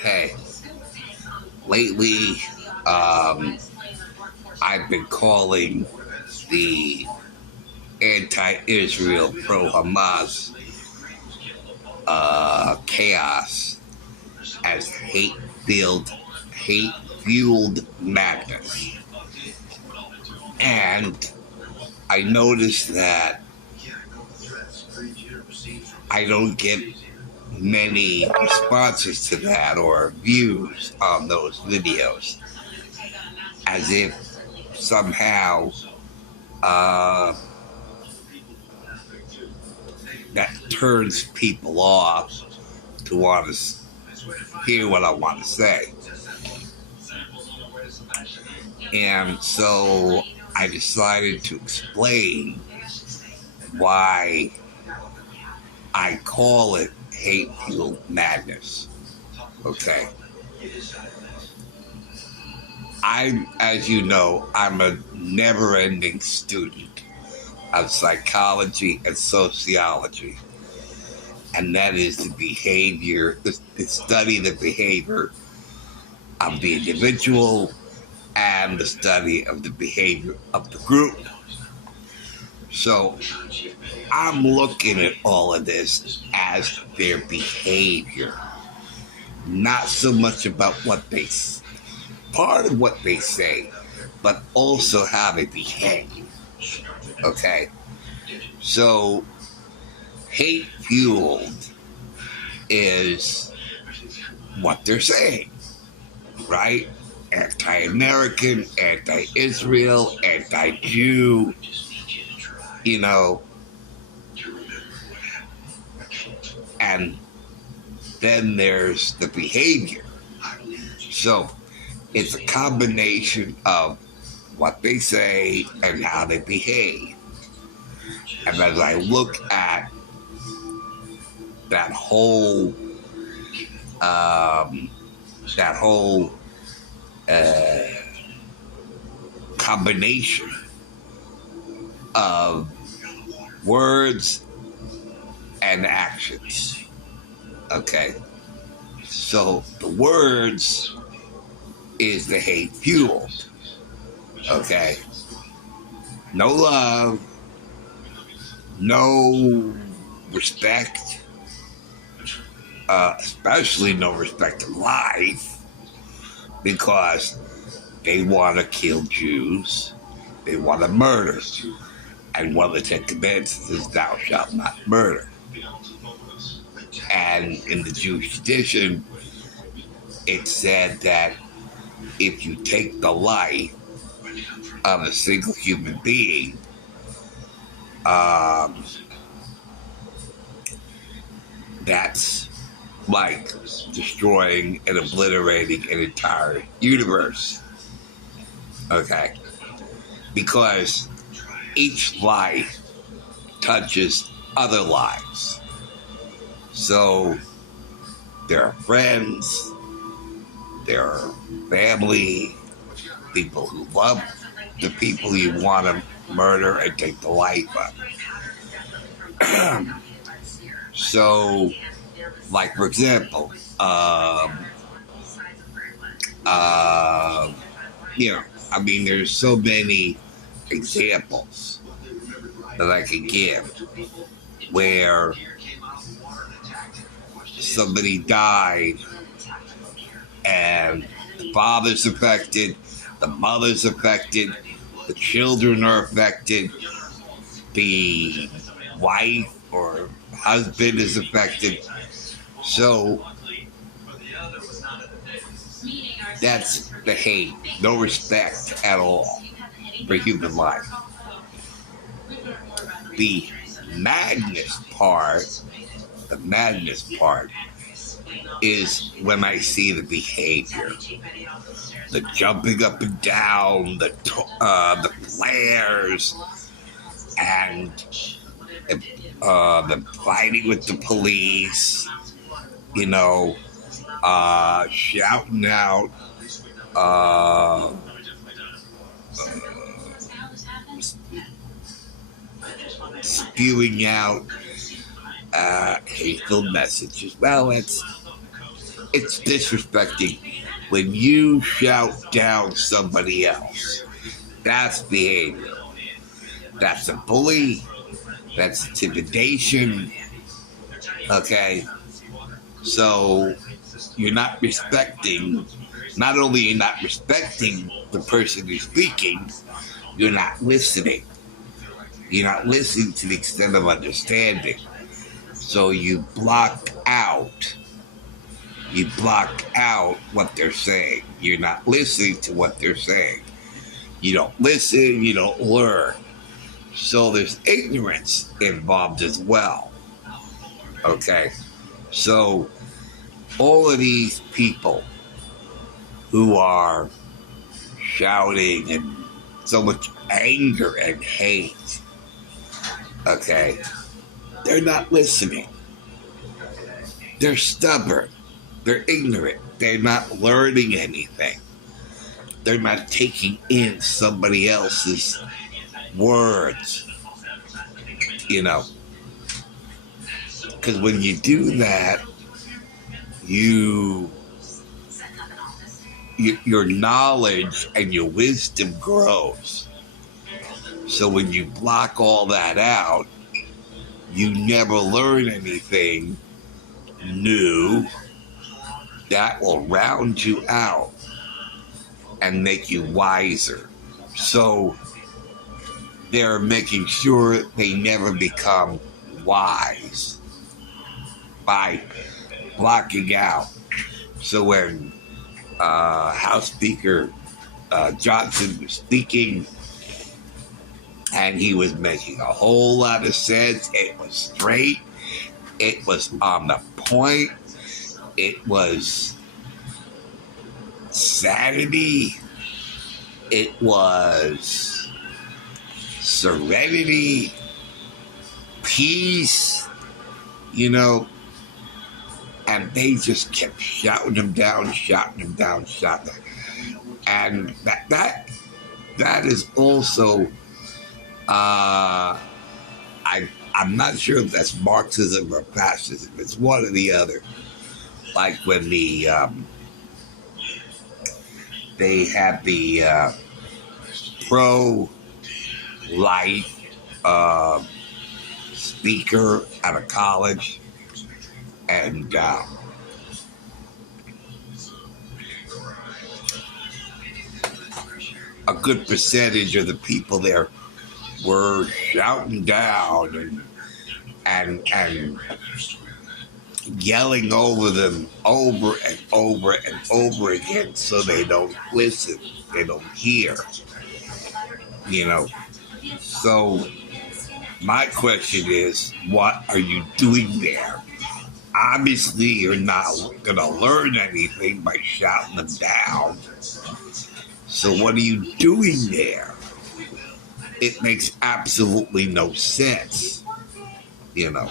Hey, lately, I've been calling the anti-Israel, pro-Hamas chaos as hate-fueled madness. And I noticed that I don't get many responses to that or views on those videos, as if somehow that turns people off to want to hear what I want to say. And so I decided to explain why I call it hate-fueled madness. Okay. As you know, I'm a never-ending student of psychology and sociology. And that is the behavior, the study of the behavior of the individual and the study of the behavior of the group. So I'm looking at all of this as their behavior, not so much about part of what they say, but also how they behave. Okay? So hate-fueled is what they're saying, right? Anti-American, anti-Israel, anti-Jew, and then there's the behavior. So it's a combination of what they say and how they behave. And as I look at that whole combination of words and actions. Okay, so the words is the hate fueled. Okay, no love, no respect, especially no respect to life, because they want to kill Jews, they want to murder, and one of the 10 Commandments is thou shalt not murder. And in the Jewish tradition, it said that if you take the life of a single human being, that's like destroying and obliterating an entire universe. Okay? Because each life touches other lives. So there are friends, there are family, people who love the people you want to murder and take the life of. So, like, for example, there's so many examples that I could give where somebody died and the father's affected, the mother's affected, the children are affected, the wife or husband is affected. So that's the hate, no respect at all for human life. The madness part is when I see the behavior, the jumping up and down, the flares, and the fighting with the police, shouting out, spewing out hateful messages. Well, it's disrespecting when you shout down somebody else. That's behavior. That's a bully. That's intimidation. Okay? So you're not respecting, not only you're not respecting the person who's speaking, you're not listening. You're not listening to the extent of understanding. So you block out what they're saying. You're not listening to what they're saying. You don't listen, you don't learn. So there's ignorance involved as well. Okay? So all of these people who are shouting and so much anger and hate, okay, they're not listening. They're stubborn. They're ignorant. They're not learning anything. They're not taking in somebody else's words, you know. Because when you do that, your knowledge and your wisdom grows. So when you block all that out, you never learn anything new that will round you out and make you wiser. So they're making sure they never become wise by blocking out. So when House Speaker Johnson was speaking, and he was making a whole lot of sense. It was straight. It was on the point. It was sanity. It was serenity, peace, you know. And they just kept shouting him down. And that is also, I'm not sure if that's Marxism or fascism. It's one or the other. Like when they had the pro-life speaker at a college, and a good percentage of the people there were shouting down and yelling over them over and over and over again, so they don't listen, they don't hear, you know. So my question is, what are you doing there? Obviously, you're not going to learn anything by shouting them down. So what are you doing there? It makes absolutely no sense, you know.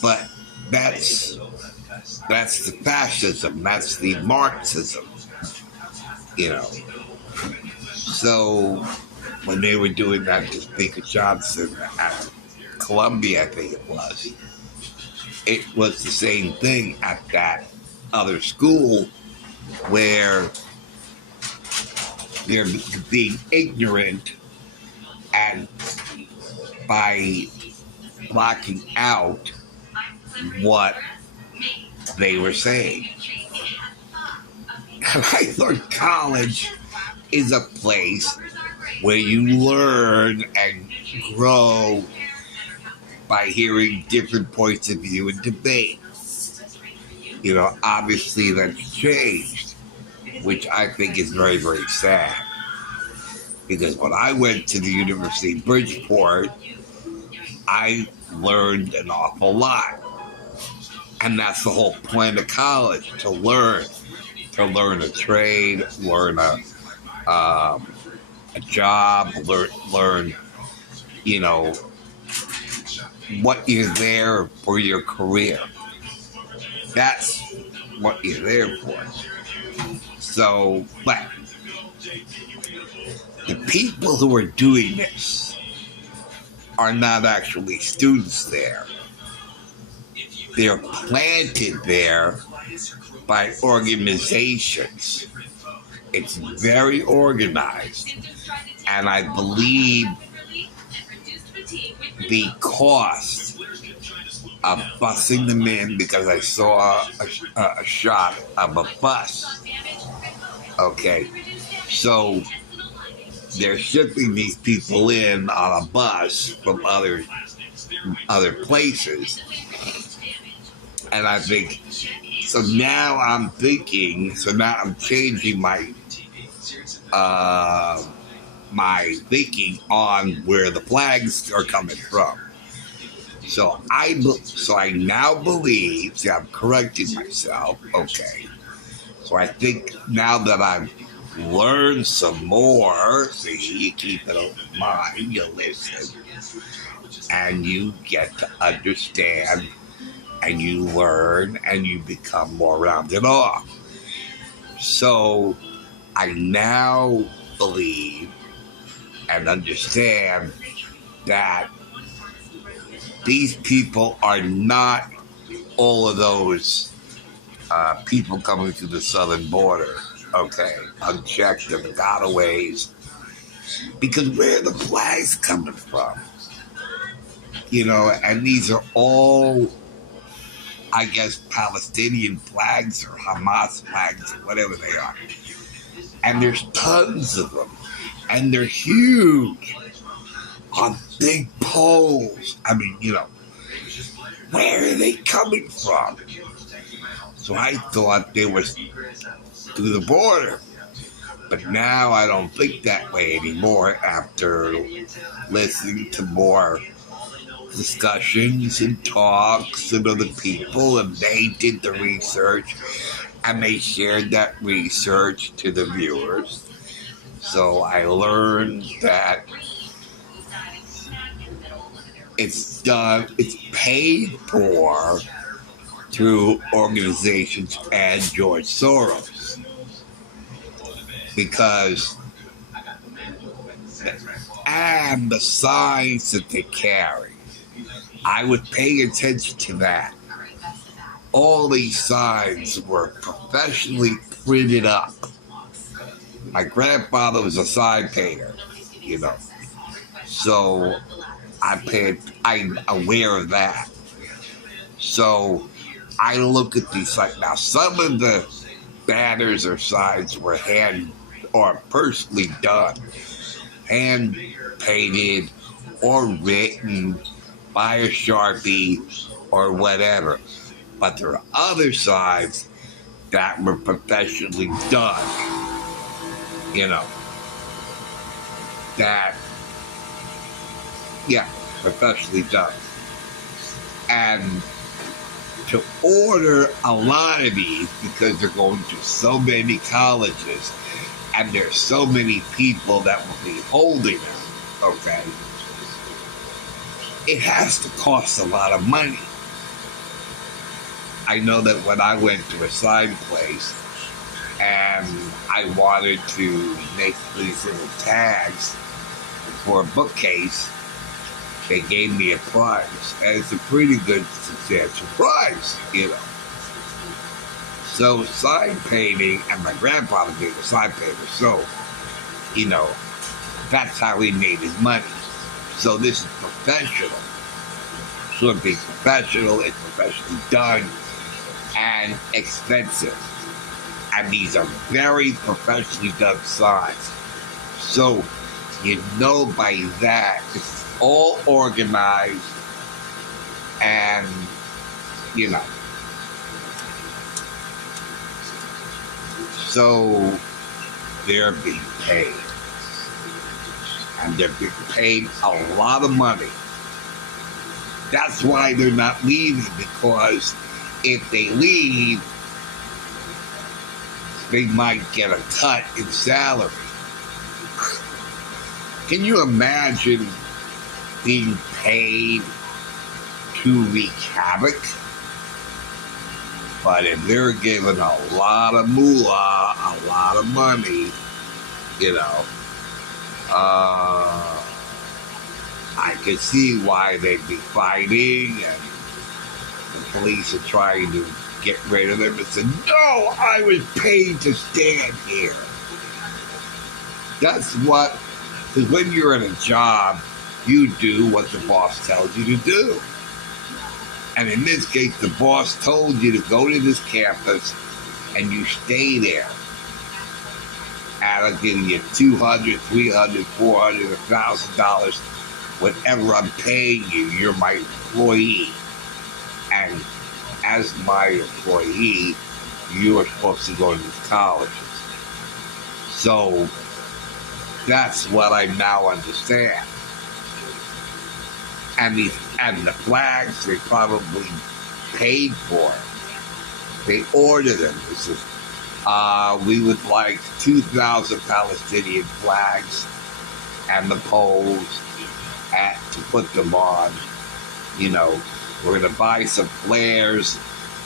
But that's the fascism. That's the Marxism, you know. So when they were doing that to Speaker Johnson at Columbia, I think it was the same thing at that other school where they're being ignorant, and by blocking out what they were saying. And I thought college is a place where you learn and grow by hearing different points of view and debate. You know, obviously that's changed, which I think is very, very sad. Because when I went to the University of Bridgeport, I learned an awful lot. And that's the whole point of college, to learn a trade, learn a job, learn, you know, what you're there for your career. That's what you're there for. So, but the people who are doing this are not actually students there. They're planted there by organizations. It's very organized. And I believe the cost of busing them in, because I saw a shot of a bus. Okay, so they're shipping these people in on a bus from other places, and I think so. Now I'm thinking. So now I'm changing my thinking on where the flags are coming from. So I now believe. See, I'm correcting myself. Okay. So I think now that I've learned some more, see, you keep it open mind, you listen, and you get to understand, and you learn, and you become more rounded off. So I now believe and understand that these people are not all of those people coming to the southern border, okay, unchecked and gotaways, because where are the flags coming from? You know, and these are all, I guess, Palestinian flags or Hamas flags or whatever they are. And there's tons of them. And they're huge on big poles. I mean, you know, where are they coming from? So I thought they were through the border. But now I don't think that way anymore after listening to more discussions and talks and other people, and they did the research and they shared that research to the viewers. So I learned that it's paid for through organizations and George Soros, because and the signs that they carry. I was paying attention to that. All these signs were professionally printed up. My grandfather was a sign painter, you know. So I'm aware of that. So I look at these like now some of the banners or signs were hand or personally done, hand painted or written by a Sharpie or whatever. But there are other signs that were professionally done, you know, that, yeah, professionally done. And to order a lot of these, because they're going to so many colleges and there's so many people that will be holding them, okay, it has to cost a lot of money. I know that when I went to a sign place and I wanted to make these little tags for a bookcase, they gave me a price, and it's a pretty good, substantial price, you know. So sign painting, and my grandfather being a sign painter, so, you know, that's how he made his money. So this is professional. Should be professional, it's professionally done, and expensive. And these are very professionally done signs. So you know by that it's all organized and, you know. So they're being paid. And they're being paid a lot of money. That's why they're not leaving, because if they leave, they might get a cut in salary. Can you imagine being paid to wreak havoc? But if they're given a lot of moolah, a lot of money, you know, I can see why they'd be fighting, and the police are trying to get rid of them and say, no, I was paid to stand here. That's what, because when you're in a job, you do what the boss tells you to do. And in this case, the boss told you to go to this campus and you stay there. And I'll give you $200, $300, $400, $1,000, whatever I'm paying you. You're my employee. And as my employee, you are supposed to go to these colleges. So that's what I now understand. And the flags they probably paid for. They ordered them. They said, we would like 2,000 Palestinian flags and the poles to put them on. You know, we're going to buy some flares,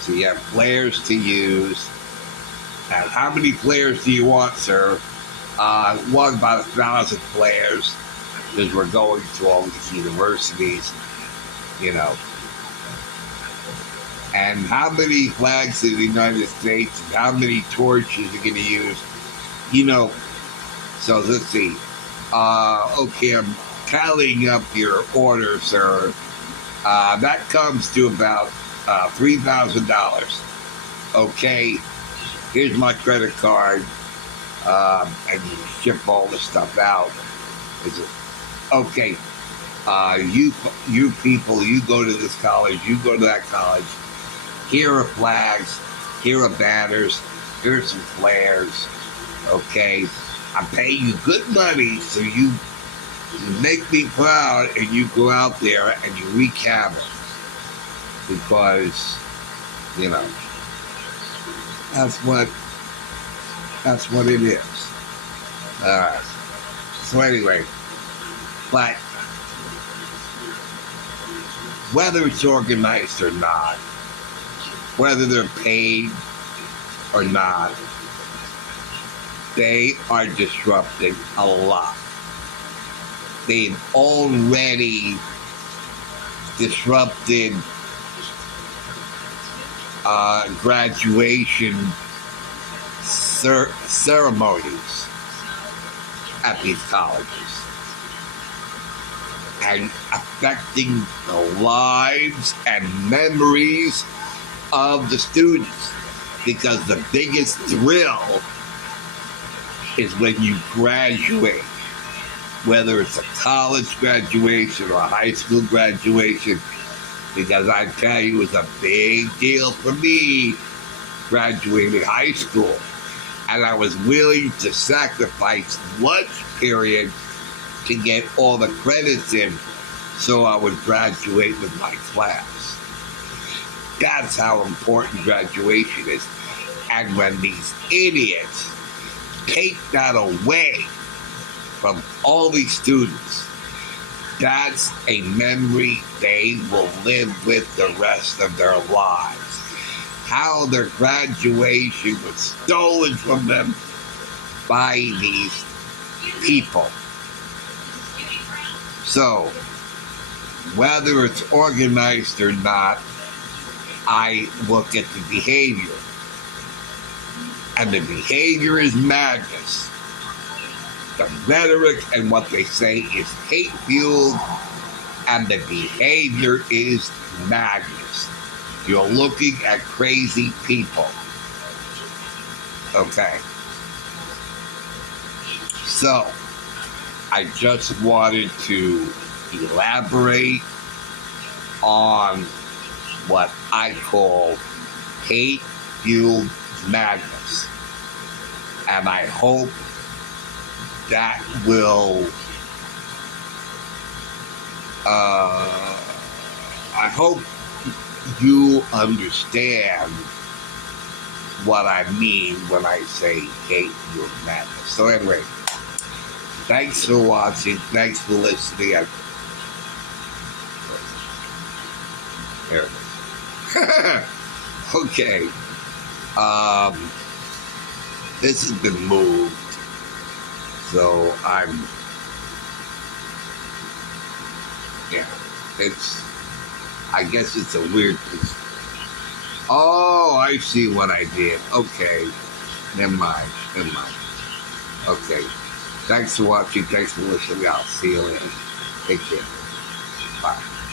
so you have flares to use. And how many flares do you want, sir? One about 1,000 flares, because we're going to all these universities, you know. And how many flags in the United States, and how many torches you're going to use, you know. So let's see. Okay, I'm tallying up your order, sir. That comes to about $3,000. Okay, here's my credit card, and you ship all the stuff out. Is it okay? You people, you go to this college, you go to that college. Here are flags, here are banners, here's some flares. Okay, I pay you good money, so you make me proud, and you go out there and you wreak havoc, because you know that's what it is. All right. So anyway, but whether it's organized or not, whether they're paid or not, they are disrupting a lot. They've already disrupted graduation ceremonies at these colleges and affecting the lives and memories of the students, because the biggest thrill is when you graduate, whether it's a college graduation or a high school graduation, because I tell you, it was a big deal for me graduating high school. And I was willing to sacrifice lunch period to get all the credits in so I would graduate with my class. That's how important graduation is. And when these idiots take that away from all these students, that's a memory they will live with the rest of their lives. How their graduation was stolen from them by these people. So, whether it's organized or not, I look at the behavior. And the behavior is madness. The rhetoric and what they say is hate-fueled, and the behavior is madness. You're looking at crazy people. Okay. So, I just wanted to elaborate on what I call hate-fueled madness. And I hope that will, I hope you understand what I mean when I say hate-fueled madness. So anyway, thanks for watching. Thanks for listening. There it is. Okay. This has been moved, so I'm Yeah. I guess it's a weird. Oh, I see what I did. Okay. Never mind. Never mind. Okay. Thanks for watching. Thanks for listening. I'll see you later. Take care. Bye.